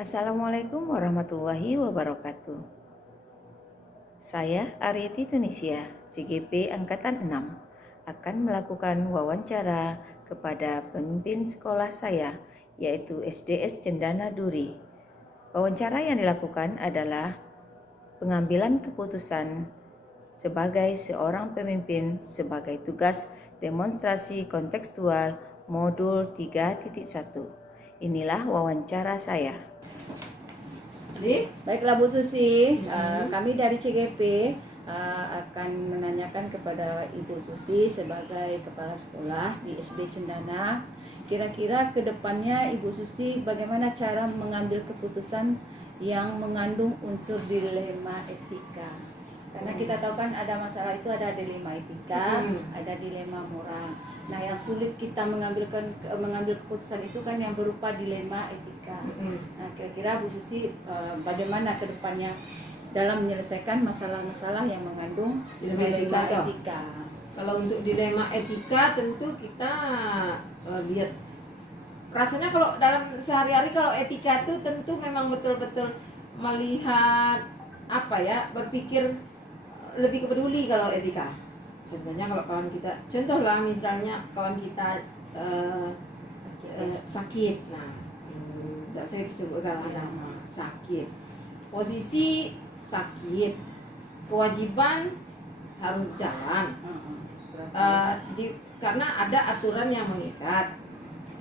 Assalamualaikum warahmatullahi wabarakatuh. Saya Arieti Tunisia, CGP Angkatan 6, akan melakukan wawancara kepada pemimpin sekolah saya, yaitu SDS Cendana Duri. Wawancara yang dilakukan adalah pengambilan keputusan sebagai seorang pemimpin sebagai tugas demonstrasi kontekstual modul 3.1. Inilah wawancara saya. Baiklah Bu Susi, kami dari CGP akan menanyakan kepada Ibu Susi sebagai kepala sekolah di SD Cendana. Kira-kira ke depannya Ibu Susi bagaimana cara mengambil keputusan yang mengandung unsur dilema etika? Karena kita tahu kan ada masalah itu, ada dilema etika, ada dilema moral. Nah, yang sulit kita mengambil keputusan itu kan yang berupa dilema etika. Nah, kira-kira Bu Susi bagaimana ke depannya dalam menyelesaikan masalah-masalah yang mengandung dilema etika? Kalau untuk dilema etika tentu kita lihat, rasanya kalau dalam sehari-hari kalau etika itu tentu memang betul-betul melihat berpikir lebih peduli kalau etika. Contohnya kalau kawan kita, contohlah misalnya kawan kita sakit, nah tidak saya sebutkan nama, sakit, posisi sakit, kewajiban harus jalan, karena ada aturan yang mengikat,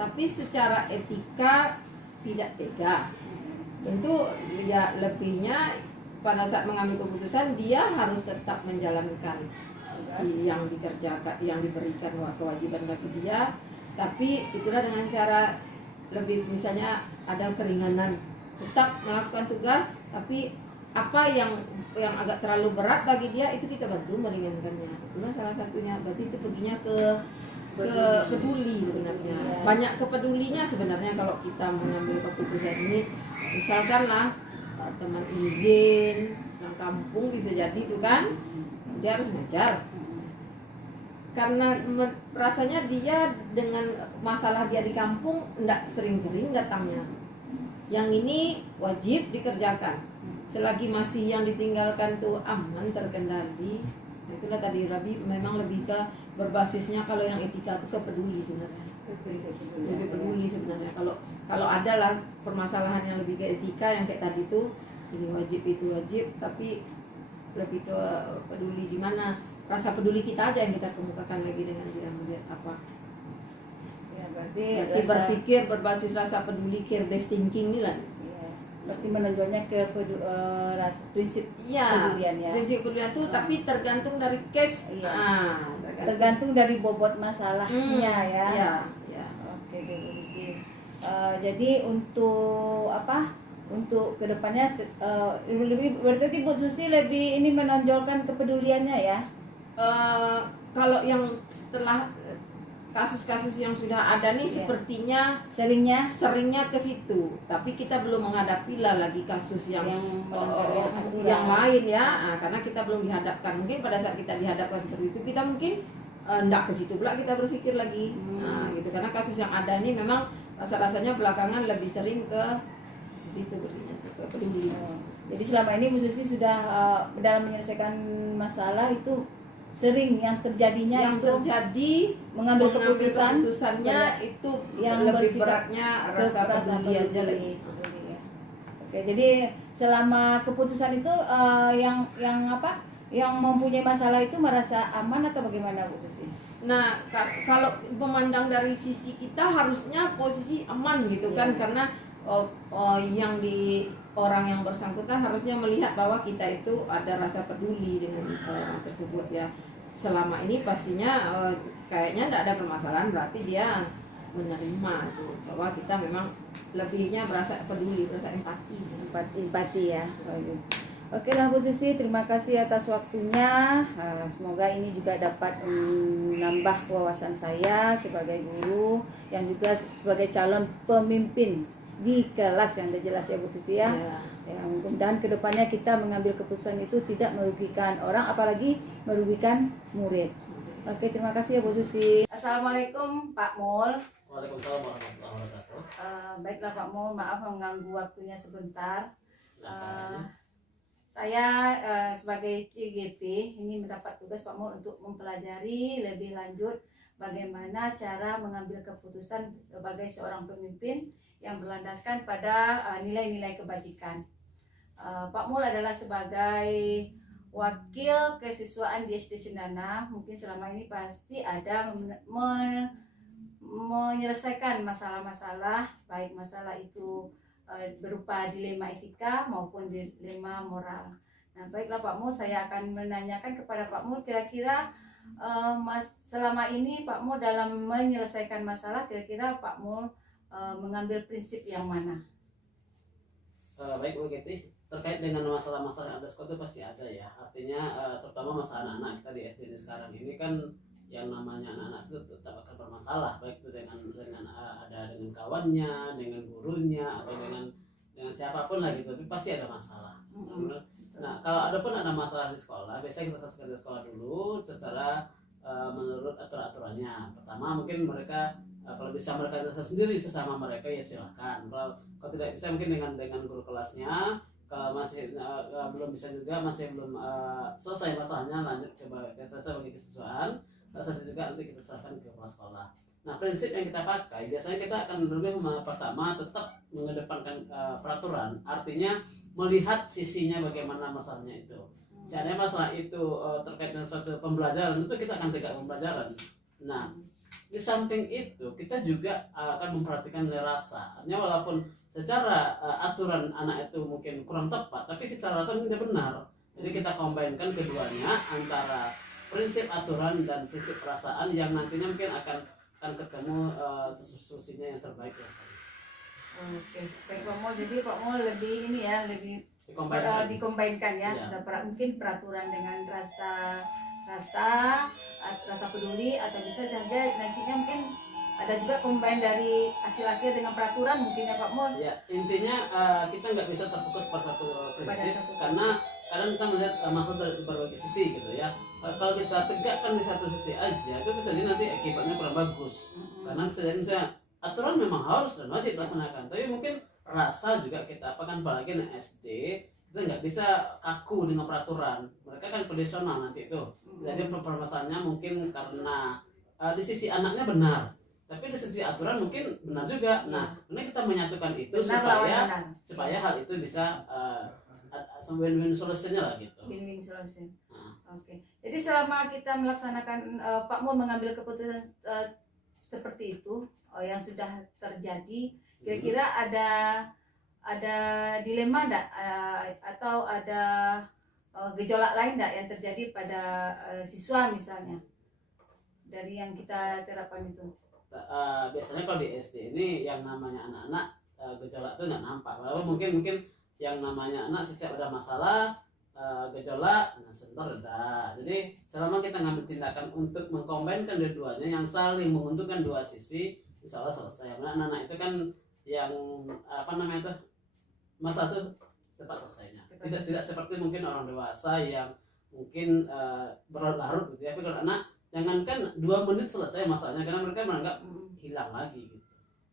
tapi secara etika tidak tega. Tentu ya lebihnya pada saat mengambil keputusan dia harus tetap menjalankan yang dikerjakan, yang diberikan kewajiban bagi dia, tapi itulah dengan cara lebih, misalnya ada keringanan, tetap melakukan tugas, tapi apa yang agak terlalu berat bagi dia itu kita bantu meringankannya. Itulah salah satunya. Berarti itu perginya ke peduli sebenarnya. Banyak kepedulinya sebenarnya kalau kita mengambil keputusan ini. Misalkanlah teman izin orang kampung, bisa jadi itu kan dia harus ngajar karena rasanya dia dengan masalah dia di kampung enggak sering-sering datangnya. Yang ini wajib dikerjakan selagi masih yang ditinggalkan tuh aman, terkendali. Itulah tadi Rabi memang lebih ke berbasisnya kalau yang etika itu ke peduli sebenarnya. Lebih peduli sebenarnya. Kalau ada lah permasalahan yang lebih ke etika yang kayak tadi tuh, ini wajib itu wajib, tapi lebih ke peduli di mana rasa peduli kita aja yang kita kemukakan lagi dengan dia melihat apa. Ya, berarti berpikir berbasis rasa peduli, care based thinking ini lah. Ya, berarti menonjolnya ke prinsip kepedulian ya. Prinsip kepedulian itu tapi tergantung dari case. Iya. Tergantung dari bobot masalahnya ya. Iya. Oke, Bu Susi. Jadi untuk untuk kedepannya lebih berarti Bu Susi lebih ini menonjolkan kepeduliannya ya. Kalau yang setelah kasus-kasus yang sudah ada nih, sepertinya seringnya ke situ, tapi kita belum menghadapi lah lagi kasus yang lain ya. Karena kita belum dihadapkan. Mungkin pada saat kita dihadapkan seperti itu, kita mungkin enggak ke situ pula, kita berpikir lagi. Gitu. Karena kasus yang ada ini memang rasa-rasanya belakangan lebih sering ke situ, ke peduli. Jadi selama ini Bu Susi sudah dalam menyelesaikan masalah itu sering yang terjadinya terjadi mengambil keputusannya itu yang lebih beratnya rasa peduli aja lagi. Oke, jadi selama keputusan itu yang mempunyai masalah itu merasa aman atau bagaimana Bu Susi? Nah, kalau memandang dari sisi kita harusnya posisi aman gitu kan, karena yang di orang yang bersangkutan harusnya melihat bahwa kita itu ada rasa peduli dengan orang tersebut ya. Selama ini pastinya kayaknya tidak ada permasalahan, berarti dia menerima itu bahwa kita memang lebihnya berasa peduli, berasa empati ya. Oke lah Bu Susi, terima kasih atas waktunya. Semoga ini juga dapat menambah wawasan saya sebagai guru yang juga sebagai calon pemimpin di kelas yang udah jelas ya Bu Susi ya. Ya, mudah-mudahan kedepannya kita mengambil keputusan itu tidak merugikan orang, apalagi merugikan murid. Oke, terima kasih ya Bu Susi. Assalamualaikum Pak Mul. Waalaikumsalam warahmatullahi wabarakatuh. Baiklah Pak Mul, maaf mengganggu waktunya sebentar. Silakan. Saya sebagai CGP ini mendapat tugas Pak Mul untuk mempelajari lebih lanjut bagaimana cara mengambil keputusan sebagai seorang pemimpin yang berlandaskan pada nilai-nilai kebajikan. Pak Mul adalah sebagai wakil kesiswaan di SD Cendana, mungkin selama ini pasti ada menyelesaikan masalah-masalah, baik masalah itu berupa dilema etika maupun dilema moral. Nah, baiklah Pak Mul, saya akan menanyakan kepada Pak Mul, kira-kira selama ini Pak Mul dalam menyelesaikan masalah, kira-kira Pak Mul mengambil prinsip yang mana? Baik Bu Keti, terkait dengan masalah-masalah yang ada sekolah itu pasti ada ya. Artinya terutama masalah anak-anak kita di SD ini sekarang ini kan yang namanya anak-anak itu tetap akan bermasalah, baik itu dengan ada dengan kawannya, dengan gurunya atau dengan siapapun lah gitu, tapi pasti ada masalah. Nah, kalau ada masalah di sekolah, biasanya kita selesaikan di sekolah dulu secara menurut aturan-aturannya. Pertama mungkin mereka kalau bisa mereka selesai sendiri sesama mereka ya silakan. Kalau tidak bisa mungkin dengan guru kelasnya. Kalau masih belum bisa juga, masih belum selesai masalahnya, lanjut ke selesai bagi kesiswaan. Selesai juga nanti kita serahkan ke kepala sekolah. Nah, prinsip yang kita pakai biasanya kita akan lebih pertama tetap mengedepankan peraturan, artinya melihat sisinya bagaimana masalahnya itu. Seandainya masalah itu terkait dengan suatu pembelajaran, itu kita akan tegak pembelajaran. Nah, di samping itu kita juga akan memperhatikan nilai rasa. Artinya walaupun secara aturan anak itu mungkin kurang tepat, tapi secara rasa tidak benar. Jadi kita kombinkan keduanya antara prinsip aturan dan prinsip perasaan yang nantinya mungkin akan ketemu solusinya yang terbaik rasanya. Oke, baik Pak Mul. Jadi Pak Mul lebih ini ya, lebih dikombinkan ya. Ya. Mungkin peraturan dengan rasa peduli, atau bisa saja nantinya mungkin ada juga combine dari hasil akhir dengan peraturan mungkin ya Pak Mul. Ya, intinya kita nggak bisa terfokus pada satu prinsip karena kadang kita melihat masalah dari berbagai sisi gitu ya. Kalau kita tegakkan di satu sisi aja, itu bisa jadi nanti akibatnya kurang bagus. Karena bisa jadi misalnya aturan memang harus dan wajib dilaksanakan, tapi mungkin rasa juga kita apakan, apalagi anak SD kita nggak bisa kaku dengan peraturan. Mereka kan kondisional nanti itu. Jadi permasalahannya mungkin karena di sisi anaknya benar, tapi di sisi aturan mungkin benar juga. Nah, ini kita menyatukan itu supaya hal itu bisa win-win solutionnya lah gitu. Win-win solution. Oke. Jadi selama kita melaksanakan Pak Mul mengambil keputusan seperti itu yang sudah terjadi, kira-kira ada dilema enggak atau ada gejolak lain enggak yang terjadi pada siswa misalnya dari yang kita terapkan itu? Biasanya kalau di SD ini yang namanya anak-anak gejolak itu nggak nampak. Lalu mungkin yang namanya anak setiap ada masalah gejolak, nah sebentar reda. Jadi selama kita ngambil tindakan untuk mengkombinkan dua-duanya yang saling menguntungkan dua sisi, insya Allah selesai. Karena anak-anak itu kan yang masalah itu cepat selesainya. Tidak seperti mungkin orang dewasa yang mungkin berlarut gitu ya. Tapi kalau anak jangankan 2 menit selesai masalahnya, karena mereka menganggap hilang lagi gitu.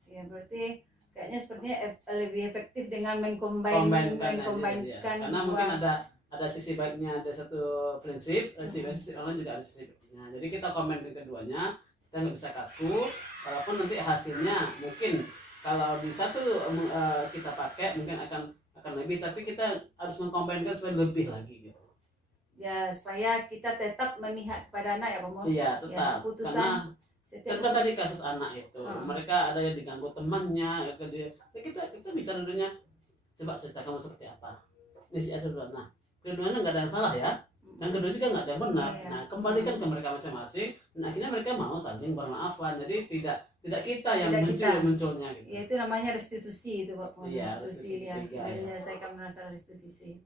Ya, berarti kayaknya sepertinya lebih efektif dengan mengkombinkan karena mungkin ada sisi baiknya, ada satu prinsip, sisi orang juga ada sisi baiknya. Jadi kita kombinkan keduanya, kita nggak bisa kaku. Walaupun nanti hasilnya mungkin kalau di satu kita pakai mungkin akan lebih, tapi kita harus mengkombinkan supaya lebih lagi gitu. Ya, supaya kita tetap memihak kepada anak ya Pak Mul. Iya, tetap. Ya, keputusan Contoh tadi kasus anak itu, mereka ada yang diganggu temannya, kita bicara dulunya, coba cerita kamu seperti apa. Ini si asal duluan. Nah, keduanya nggak ada yang salah ya, dan kedua juga nggak ada yang benar. Nah, kembalikan ke mereka masing-masing. Nah, akhirnya mereka mau saling bermaafan. Jadi tidak kita yang munculnya gitu. Ya, itu namanya restitusi itu Pak Mul. Iya, restitusi yang menyelesaikan masalah restitusi.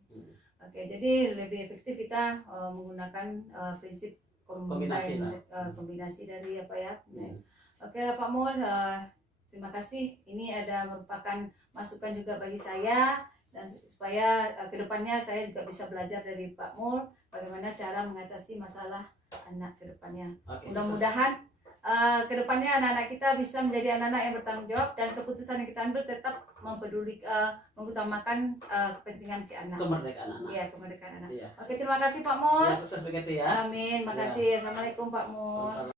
Oke, jadi lebih efektif kita menggunakan prinsip kombinasi dari apa ya. Oke Pak Mul, terima kasih. Ini merupakan masukan juga bagi saya, dan supaya kedepannya saya juga bisa belajar dari Pak Mul bagaimana cara mengatasi masalah anak kedepannya. Mudah-mudahan kedepannya anak-anak kita bisa menjadi anak-anak yang bertanggung jawab dan keputusan yang kita ambil tetap mengutamakan kepentingan si anak. Kemerdekaan anak. Iya, kemerdekaan anak. Iya. Oke, terima kasih Pak Mun. Ya, sukses begitu ya. Amin, makasih. Assalamualaikum Pak Mun.